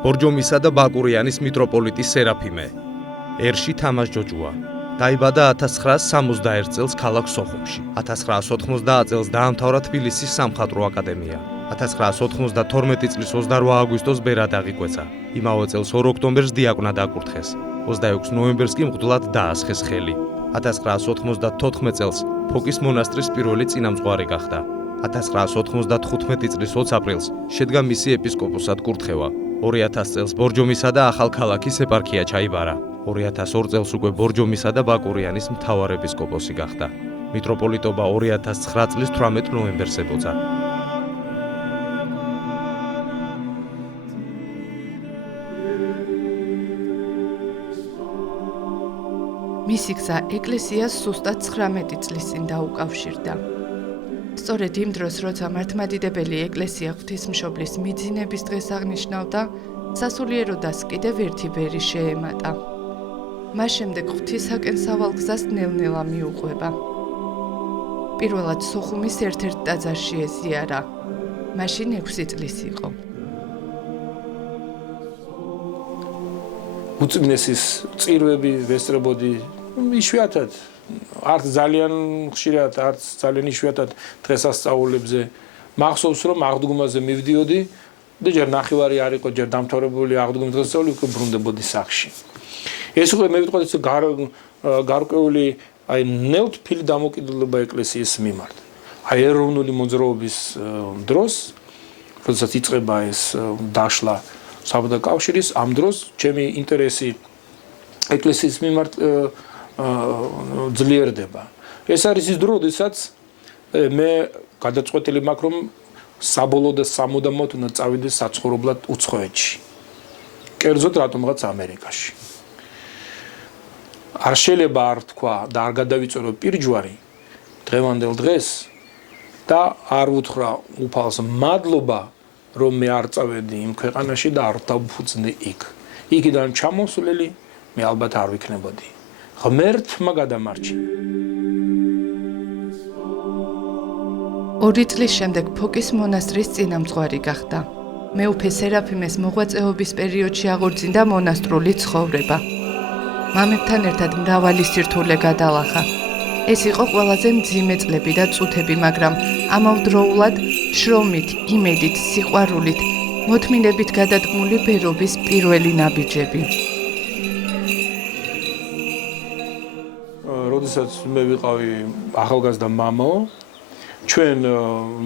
ბორჯომისა და ბაკურიანის მიტროპოლიტი სერაფიმე. ერში თამაშ ჯოჯუა. დაიბადა 1961 წელს ქალაქ სოხუმში. 1990 წელს დაამთავრა თბილისის სამხატვრო აკადემია. 1992 წლის 28 აგვისტოს ბერად აღიკვეცა. იმავე წელს 2 ოქტომბერს დიაკვნად აკურთხეს. 26 ნოემბერს კი მღვდლად დაასხეს ხელი. 1994 წელს ფოკის მონასტრის პირველი წინამძღვარი გახდა. 1995 წლის 20 აპრილს შედგა მისი ეპისკოპოსად კურთხევა. 2000 წელს ბორჯომისა და ახალქალაქის ეპარქია ჩაიბარა. 2002 წელს უკვე ბორჯომისა და ბაკურიანის მთავარ ეპისკოპოსი გახდა. მიტროპოლიტობა 2009 წლის 18 ნოემბერს ებოძა. მისი გზა ეკლესიას სუსტად 19 წლის წინ დაუკავშირდა. სწორედ იმ დროს, როცა მართლმადიდებელი ეკლესია ღვთისმშობლის მიძინების დღეს აღნიშნავდა, სასულიერო დასს კიდევ ერთი ბერი შეემატა. მას შემდეგ ღვთისაკენ სავალ გზას ნელ-ნელა მიუყვება. პირველად სოხუმის ერთ-ერთ ტაძარში ეზიარა. მაშინ 6 წლის იყო. უწმიდესის წირვები ვესწრებოდი იშვიათად, არც ძალიან ხშირად, არც ძალიან იშვიათად დღესასწაულებზე. მახსოვს, რომ აღდგომაზე მივდიოდი და ჯერ ნახევარი არ იყო, ჯერ დამთავრებული აღდგომის დღესასწაული უკვე ბრუნდებოდი სახლში. ეს უკვე მე ვიტყოდი, ეს გარკვეული ნელთ ფილ დამოკიდებულება ეკლესიის მიმართ. ეროვნული მოძრაობის დროს, როდესაც იწყება ეს დაშლა საბჭოთა კავშირის, ამ დროს ჩემი ინტერესი ეკლესიის მიმართ ძლიერდება. ეს არის ის დრო, როდესაც მე გადაწყვეტილი მაქვს, რომ საბოლოო და სამუდამოდ უნდა წავიდე საცხოვრებლად უცხოეთში. კერძოდ რატომღაც ამერიკაში. არ შეიძლება არ თქვა და არ გადავიწორო პირჯვარი დღევანდელ დღეს და არ უთხრა უფალს მადლობა, რომ მე არ წავედი იმ ქვეყანაში და არ დავფუძნე იქ. იქიდან ჩამოსვლელი მე ალბათ არ ვიქნებოდი. ღმერთმა გადამარჩი. 2 წლის შემდეგ ფოკის მონასტრის წინამძღვარი გახდა. მეუფე სერაფიმეს მოღვაწეობის პერიოდში აღორძინდა მონასტრული ცხოვრება. მამებთან ერთად მრავალი სირთულე გადალახა. ეს იყო ყველაზე მძიმე წლები და წუთები, მაგრამ ამავდროულად შრომით, იმედით, სიყვარულით, მოთმინებით გადადგმული ბერობის პირველი ნაბიჯები. როდესაც მე ვიყავი ახალგაზრდა მამაო, ჩვენ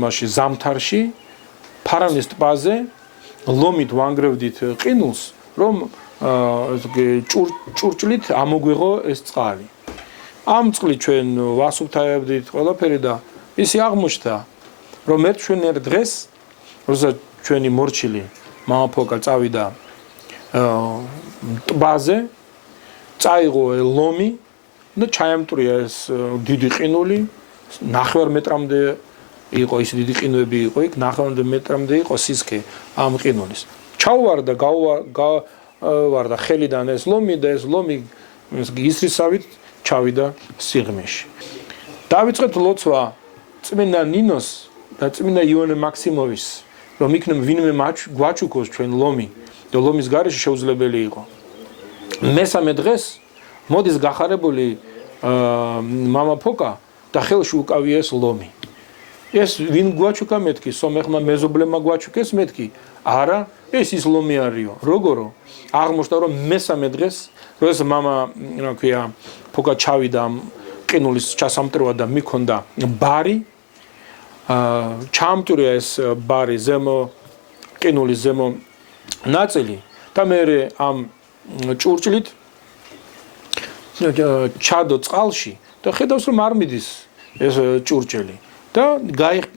მასში ზამთარში ფარანის ტბაზე ლომით ვანგრევდით ყინულს, რომ ჭურჭლით ამოგვეღო ეს წყალი. ამ წყლით ჩვენ ვასუფთავებდით ყველაფერი და ისი აღმოჩნდა, რომ ერთ ჩვენ დღეს, როდესაც ჩვენი მორჩილი მამა ფოკა წავიდა ტბაზე, წაიღო ლომი და ჩაემტრია ეს დიდი ყინული, 9 მეტრამდე იყო ის დიდი ყინვები იყო იქ, 9 მეტრამდე იყო სისქე ამ ყინულის. ჩაუვარდა, გავარდა ხელიდან ეს ლომი და ეს ლომი ისრისავით ჩავიდა სიღმეში. დავიწყეთ ლოცვა წმინდა ნინოს და წმინდა იონე მაქსიმოვის, რომ იქნებ ვინმე გვაჩუქოს ჩვენ ლომი და ლომის გარეშე შეუძლებელი იყო. მესამე დღეს მოდის გახარებული მამა ფოკა და ხელში უკავია ეს ლომი. ეს ვინ გვაჩუქა მეთქი, სომეხმა მეზობლებმა გვაჩუქეს მეთქი. არა, ეს ის ლომი არისო. როგორო? აღმოჩნდა, რომ მესამე დღეს, როდესაც მამა, რა ქვია, ფოკა ჩავიდა ყინულის ჩასამტრევად და მიქონდა ბარი, ჩამტვრია ეს ბარი ზემო ყინულის ზემო ნაწილი და მე ამ ჭურჭლით ჩადო წყალში და ხედავს, რომ არ მიდის ეს ჭურჭელი და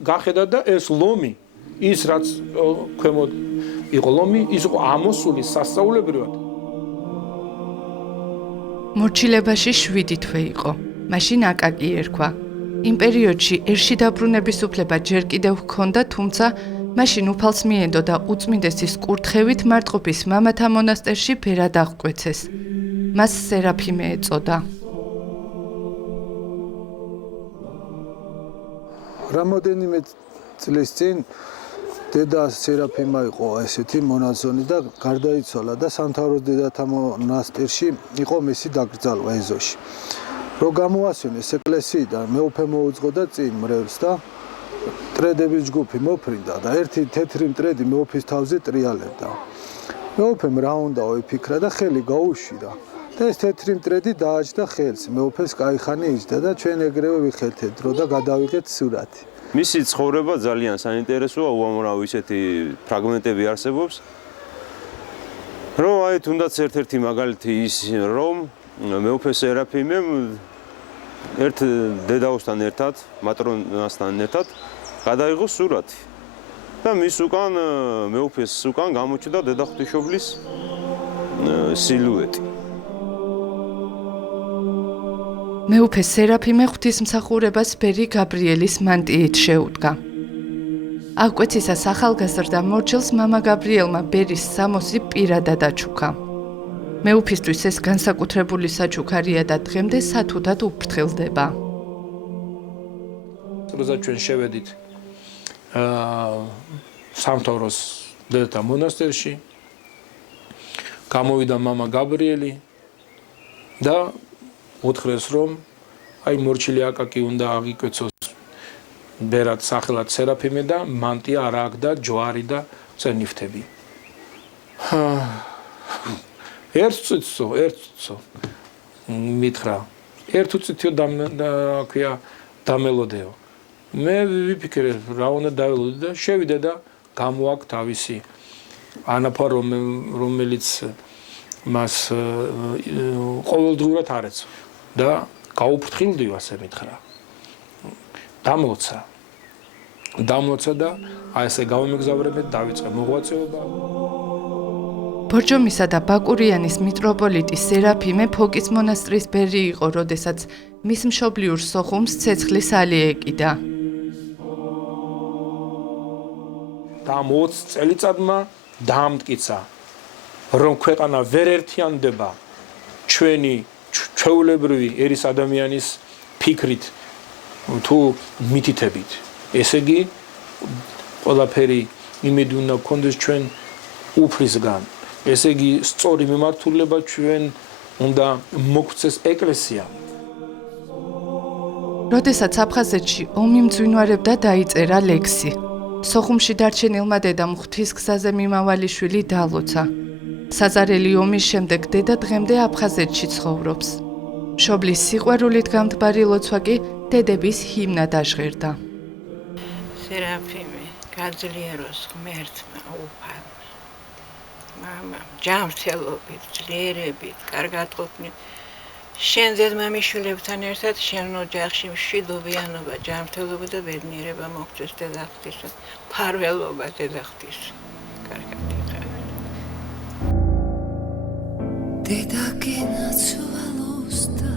გახედა და ეს ლომი, ის რაც ქვემოთ იყო ლომი, ის იყო ამოსული სასწაულებრივად. მორჩილებაში 7 თვე იყო. მაშინ აკაკი ერქვა. იმ პერიოდში ერში დაბრუნების უფლება ჯერ კიდევ ჰქონდა, თუმცა მაშინ უფალს მიენდო და უწმიდესის კურთხევით მარტყოფის მამათა მონასტერში ბერად აღკვეცეს. მას სერაფიმე ეწოდა. რამოდენიმე წლის წინ დედა სერაფიმა იყო ესეთი მონაზონი და გარდაიცვალა და სამთავროს დედათა მონასტერში იყო მისი დაკრძალვა ეზოში. Რო გამოასვენეს ეკლესიიდან მეუფე მოუძღო და წინ მრევლს და მტრედების ჯგუფი მოფრინდა და ერთი თეთრი მტრედი მეუფის თავზე ტრიალებდა. მეუფემ რა უნდაო იფიქრა და ხელი გაუშვირა. და ეს თეთრი მტრედი დააჯდა ხელს. მეუფეს კაიხანი იჯდა და ჩვენ ეგრევე ვიხელთეთ დრო და გადავიღეთ სურათი. მისი ცხოვრება ძალიან საინტერესოა, უამრავი ისეთი ფრაგმენტები არსებობს. რომ აი თუნდაც ერთ-ერთი მაგალითი ის რომ მეუფე სერაფიმემ ერთ დედაოსთან ერთად, მატრონასთან ერთად გადაიღო სურათი. და მის უკან მეუფეს უკან გამოჩნდა დედა ღვთისმშობლის სილუეტი. მეუფე სერაფიმე ღვთისმსახურებას ბერი გაბრიელის მანტიით შეუდგა. აღკვეცისას ახალგაზრდა მორჩილს მამა გაბრიელმა ბერის სამოსი პირადად აჩუქა. მეუფისთვის ეს განსაკუთრებული საჩუქარია და დღემდე სათუდად უფრთხილდება. როცა ჩვენ შევედით სამთავროს დედათა მონასტერში, გამოვიდა მამა გაბრიელი და უთხრეს რომ აი მორჩილი აკაკი უნდა აღიკვეცოს ბერად სახელად სერაფიმე და მანტია არ აქვს და ჯვარი და წენიფთები. ერთ წუთსო მითხრა. ერთ წუთიო ქვია დამელოდეო. მე ვიფიქრე რა უნდა დაველოდე და შევიდე და გამოაკ თავისი ანაფა რომელიც მას ყოველდღურად არ ეცვა და გაუფრთხილდი ასე მითხრა. დამოცა და აი ესე გავამეგზავრებეთ, დავიწყე მოღვაწეობა. ბორჯომისა და ბაკურიანის მიტროპოლიტი სერაფიმე ფოკის მონასტრის ბერი იყო, როდესაც მის მშობლიურ სოხუმს ცეცხლის ალი ეკიდა. და 20 წელიწადმა დაამტკიცა, რომ ქვეყანა ვერ ერთიანდება ჩვენი ჩვეულებრივი ერის ადამიანის ფიქრით თუ მითითებით. ესე იგი, ყველაფერი იმედი უნდა გქონდეს ჩვენ უფლისგან. ესე იგი, სწორი მიმართულება ჩვენ უნდა მოგვცეს ეკლესიამ. როდესაც აფხაზეთში ომი მძვინვარებდა, დაიწერა ლექსი. სოხუმში დარჩენილმა დედამ ღვთისგზაზე მიმავალი შვილი დაალოცა. საზარელი ომის შემდეგ დედა დღემდე აფხაზეთში ცხოვრობს. მშობლის სიყვარულით გამთბარი ლოცვა კი დედების ჰიმნად აღღერდა. სერაფიმე, გაძლიეროს ღმერთმა უფალმა. მამა, ჯანმრთელობით, ძლიერებით, კარგად ყოფნით. შენ დედმამიშვილებთან ერთად შენ ოჯახში მშვიდობიანობა, ჯანმრთელობა და ბედნიერება მოგწეს დედა ღვთისო. ფარველობა დედა ღვთისო. კარგად იყავი. დედა გენაცვალოს და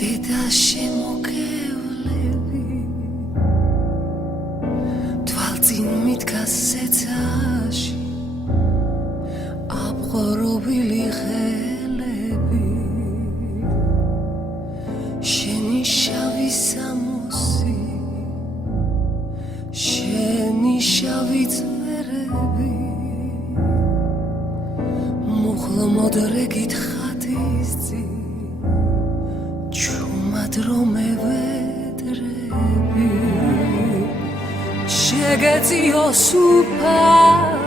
დედა შემოგევლები თვალწინ მიდგას ზეცაში აბღორობილი ხელები შენი შავი სამოსი შენი შავი წვერები მუხლო მოდრეგით ხატისწი ჩუმად რომევედრები შეგეციო სუფალი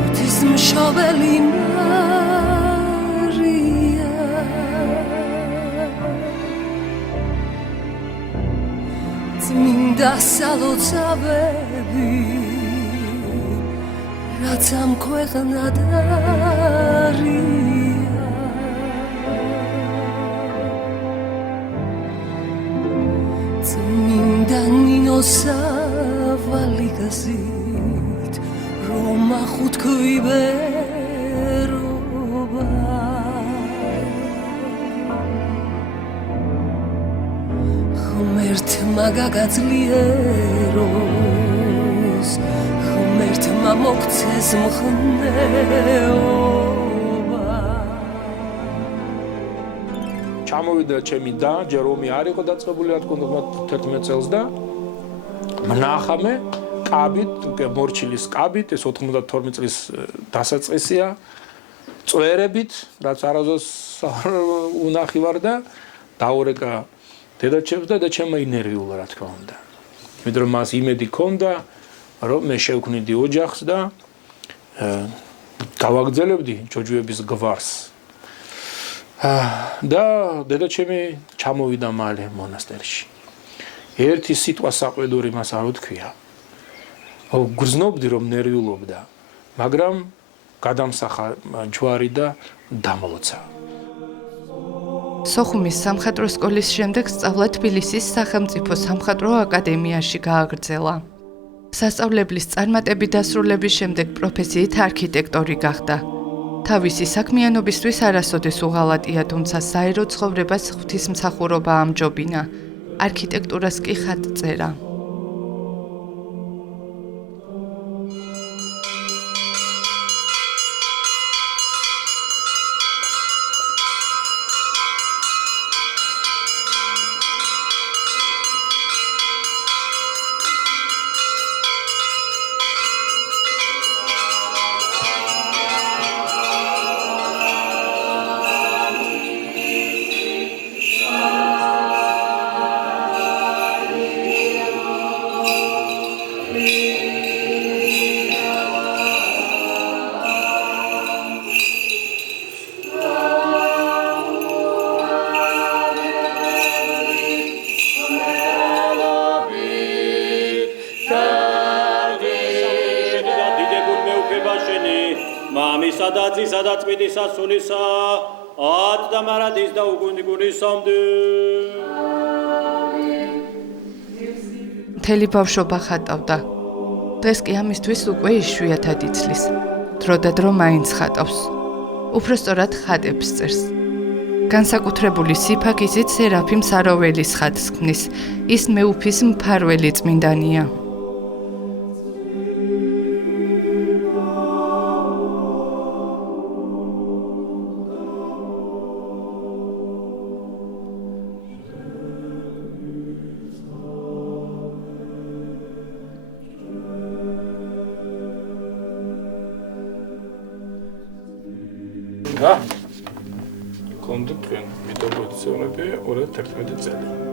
ღვთისმშობელი მარია წმინდა სალოცავები რაც ამ ქვეყნად არია წმინდა ნინოსა ვალიგაზით რომ ახუთქვიბერობა ღმერთმა გაგაძლიეროს ღმერთმა მოგცეს მხნეობა ჩამოვიდა ჩემი და ჯერ ომი არ იყო დაწყებული, რა თქმა უნდა 11 წელს და მნახამე კაბით, მორჩილის კაბით, ეს 92 წლის დასაწყისია, წვერებით, რაც არაზოს უნახი ვარ და დაურეკა დედაჩემს და დედაჩემმა ინერვიულა, რა თქმა უნდა. იმიტომ რომ მას იმედი ჰქონდა, რომ მე შევქმნიდი ოჯახს და გავაგრძელებდი ჯოჯოების გვარს. და დედაჩემი ჩამოვიდა მალე მონასტერში. ერთი სიტყვა საყვედური მას არ უთქვია. გრძნობდი რომ ნერვიულობდა, მაგრამ გადამსახა ჯვარი და დამლოცა. სოხუმის სამხატვრო სკოლის შემდეგ სწავლა თბილისის სახელმწიფო სამხატვრო აკადემიაში გააგრძელა. სასწავლებლის წარმატებით დასრულების შემდეგ პროფესიით არქიტექტორი გახდა. თავისი საქმიანობისთვის არასოდეს უღალატია, თუმცა საერო ცხოვრებას ღვთისმსახურობა ამჯობინა. არქიტექტურას კი ხატწერა. სადაც პიტი სასულისა ათ და მარადის და უგუნიგუნისამდე მთელი ბავშვობა ხატავდა. დღეს კი ამისთვის უკვე იშვიათად იცლის. დრო და დრო მაინც ხატავს. უпростоრად ხატებს წერს. განსაკუთრებული სიფაქიზით სერაფიმ საროველის ხატს ქმნის. ის მეუფის მფარველი წმინდანია. და კონდო თქვენ მეტაბოლიზმები 2011 წელი.